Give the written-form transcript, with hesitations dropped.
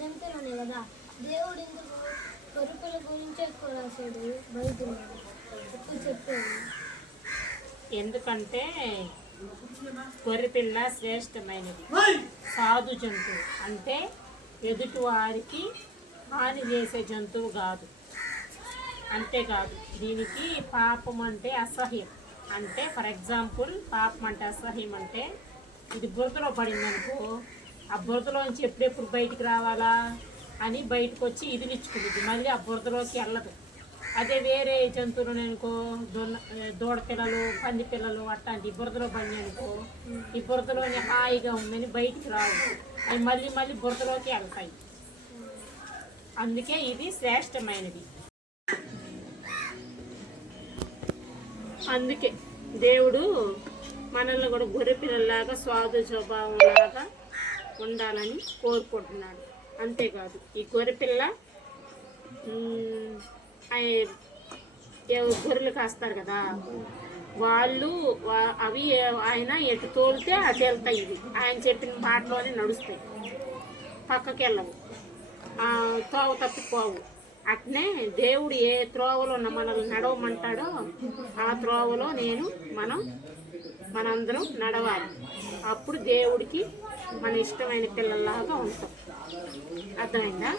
జంతువులనే కదా. దేవుడు ఎందుకు గొర్రెపిల్ల గురించి ఎక్కువ రాశాడు బైబిల్ ఎక్కువ చెప్పాడు? ఎందుకంటే గొర్రెపిల్ల శ్రేష్టమైనది, సాధు జంతువు. అంటే ఎదుటి వారికి హాని చేసే జంతువు కాదు. అంతేకాదు, దీనికి పాపం అంటే అసహ్యం. అంటే ఫర్ ఎగ్జాంపుల్, పాపం అంటే అసహ్యం అంటే ఇది బురదలో పడిందనుకో, ఆ బురదలోంచి ఎప్పుడెప్పుడు బయటికి రావాలా అని బయటకు వచ్చి ఇదిలిచ్చుకుంటుంది, మళ్ళీ ఆ బురదలోకి వెళ్ళదు. అదే వేరే జంతువులు అనుకో, దూడ పిల్లలు, పంది పిల్లలు అట్లాంటి బురదలో పడి అనుకో, ఈ బురదలోనే హాయిగా ఉందని బయటికి రావు, అవి మళ్ళీ మళ్ళీ బురదలోకి వెళ్తాయి. అందుకే ఇది శ్రేష్టమైనది. అందుకే దేవుడు మనల్ని కూడా గొర్రె పిల్లలాగా స్వాదు స్వభావంలాగా ఉండాలని కోరుకుంటున్నాడు. అంతేకాదు, ఈ గొర్రెపిల్ల గొర్రెలు కాస్తారు కదా, వాళ్ళు అవి ఆయన ఎటు తోలితే అటు వెళ్తాయి. ఇది ఆయన చెప్పిన బాటలోనే నడుస్తాయి, పక్కకి వెళ్ళవు, తోవ తప్పిపోవు. అట్నే దేవుడు ఏ త్రోవలో మనల్ని నడవమంటాడో ఆ త్రోవలో మనందరం నడవాలి. అప్పుడు దేవుడికి మన ఇష్టమైన పిల్లల్లాగా ఉంటాం. అర్థమైందా?